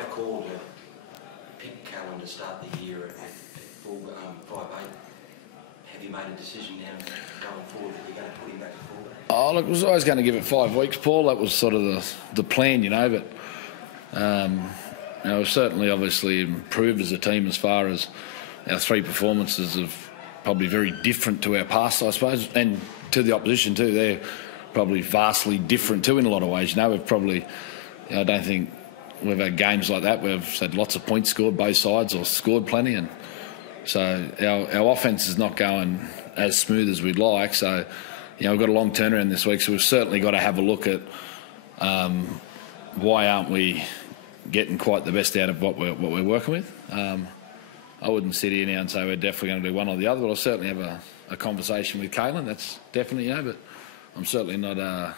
have called to pick Callan to start the year at full 5'8". Have you made a decision now going forward that you're going to put him back at fullback? Oh, look, I was always going to give it 5 weeks, Paul. That was sort of the plan, but we've certainly obviously improved as a team as far as our 3 performances have probably very different to our past, I suppose, and to the opposition too. They're probably vastly different too in a lot of ways. We've probably, I don't think we've had games like that where we've had lots of points scored both sides or scored plenty, and so our offence is not going as smooth as we'd like. So, we've got a long turnaround this week, so we've certainly got to have a look at why aren't we getting quite the best out of what we're working with. I wouldn't sit here now and say we're definitely going to do one or the other, but I'll certainly have a conversation with Caelan. That's definitely, but I'm certainly not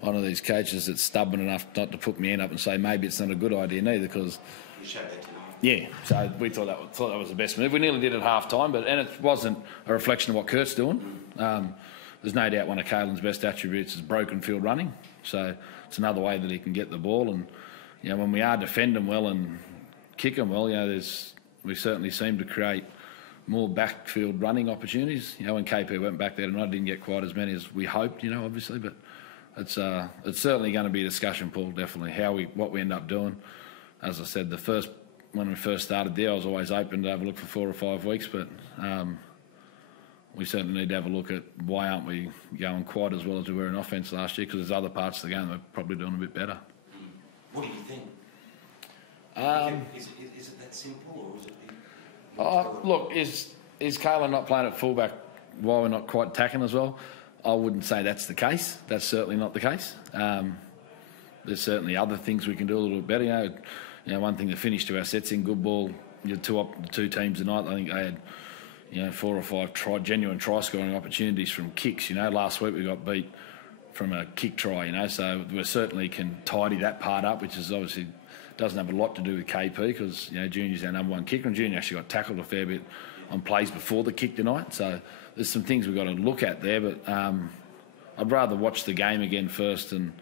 one of these coaches that's stubborn enough not to put my hand up and say maybe it's not a good idea neither, because You showed that tonight. yeah, so we thought that was the best move. We nearly did it at half time, and it wasn't a reflection of what Kurt's doing. There's no doubt one of Caelan's best attributes is broken field running, so it's another way that he can get the ball. And when we are defending well and kicking well, we certainly seem to create more backfield running opportunities. When KP went back there tonight, didn't get quite as many as we hoped, obviously, but it's certainly going to be a discussion, Paul, definitely, what we end up doing. As I said, when we first started there, I was always open to have a look for 4 or 5 weeks, but we certainly need to have a look at why aren't we going quite as well as we were in offence last year, because there's other parts of the game that we're probably doing a bit better. What do you think? Is it that simple, or is it... Look, is Caelan not playing at fullback while we're not quite attacking as well? I wouldn't say that's the case. That's certainly not the case. There's certainly other things we can do a little bit better. One thing that finished to our sets in good ball. The two teams tonight, I think they had 4 or 5 genuine try scoring opportunities from kicks. Last week we got beat from a kick try. So we certainly can tidy that part up, which is obviously doesn't have a lot to do with KP, because Junior's our number 1 kicker, and Junior actually got tackled a fair bit on plays before the kick tonight. So there's some things we've got to look at there, but I'd rather watch the game again first, and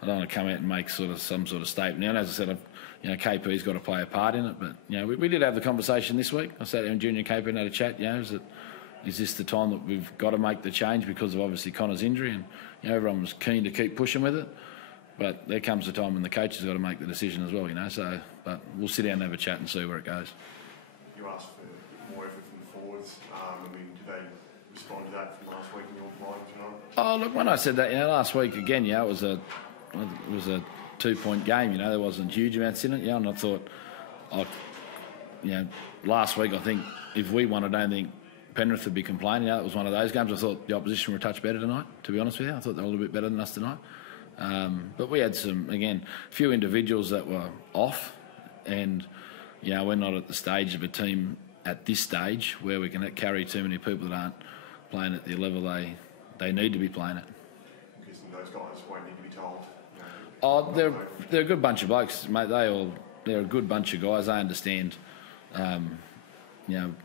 I don't want to come out and make some sort of statement now. And as I said, KP's got to play a part in it, but we did have the conversation this week. I sat down with Junior and KP and had a chat. Is this the time that we've got to make the change because of obviously Connor's injury, and everyone was keen to keep pushing with it. But there comes a time when the coach has got to make the decision as well, So, but we'll sit down and have a chat and see where it goes. You asked for more effort from the forwards. Did they respond to that from last week in your mind tonight? Oh, look, when I said that, last week again, it was a 2-point game. There wasn't huge amounts in it. And I thought, last week I think if we won, I don't think Penrith would be complaining. It was one of those games. I thought the opposition were a touch better tonight. To be honest with you, I thought they were a little bit better than us tonight. But we had a few individuals that were off, and we're not at the stage of a team at this stage where we can carry too many people that aren't playing at the level they need to be playing at. I'm guessing those guys won't need to be told. They're a good bunch of blokes, mate. They're a good bunch of guys. They understand,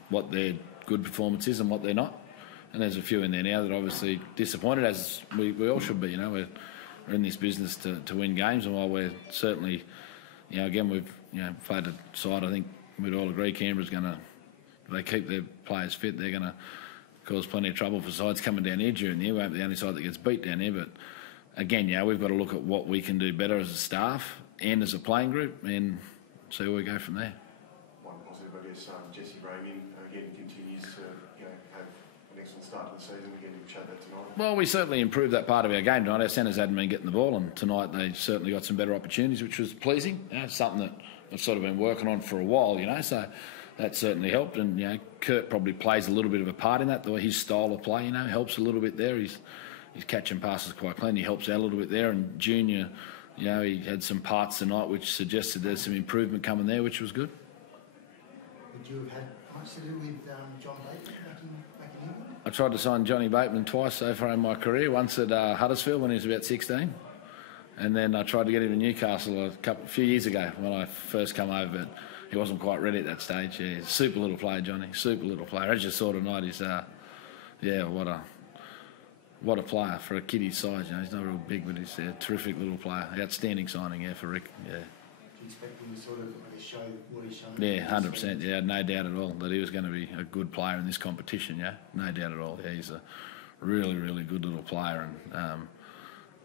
what their good performance is and what they're not. And there's a few in there now that are obviously disappointed, as we all should be. We're in this business to win games, and while we're certainly, again, we've played a side, I think we'd all agree Canberra's going to, if they keep their players fit, they're going to cause plenty of trouble for sides coming down here during the year. We won't be the only side that gets beat down here, but again, we've got to look at what we can do better as a staff and as a playing group and see where we go from there. One positive, I guess, Jesse Bragan again continues to have an excellent start to the season. Again, you showed that tonight. Well, we certainly improved that part of our game tonight. Our centres hadn't been getting the ball, and tonight they certainly got some better opportunities, which was pleasing. It's something that I've sort of been working on for a while, so that certainly helped. And Kurt probably plays a little bit of a part in that. The way his style of play, helps a little bit there. He's catching passes quite clean. He helps out a little bit there. And Junior, he had some parts tonight which suggested there's some improvement coming there, which was good. Would you have had much to do with John Bateman back in England? I tried to sign Johnny Bateman twice so far in my career. Once at Huddersfield when he was about 16, and then I tried to get him to Newcastle a few years ago when I first come over, but he wasn't quite ready at that stage. Yeah, super little player, Johnny. Super little player. As you saw tonight, he's what a player for a kid his size. He's not real big, but he's a terrific little player. Outstanding signing, for Rick. Yeah. Do expect him to sort of, I guess, show what he's shown? Yeah, 100%. Yeah, no doubt at all that he was going to be a good player in this competition. Yeah, no doubt at all. Yeah, he's a really, really good little player, and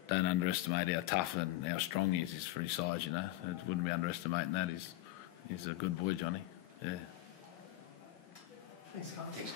don't underestimate how tough and how strong he is for his size. You know, it wouldn't be underestimating that. He's a good boy, Johnny. Yeah. Thanks, Carl. Thanks.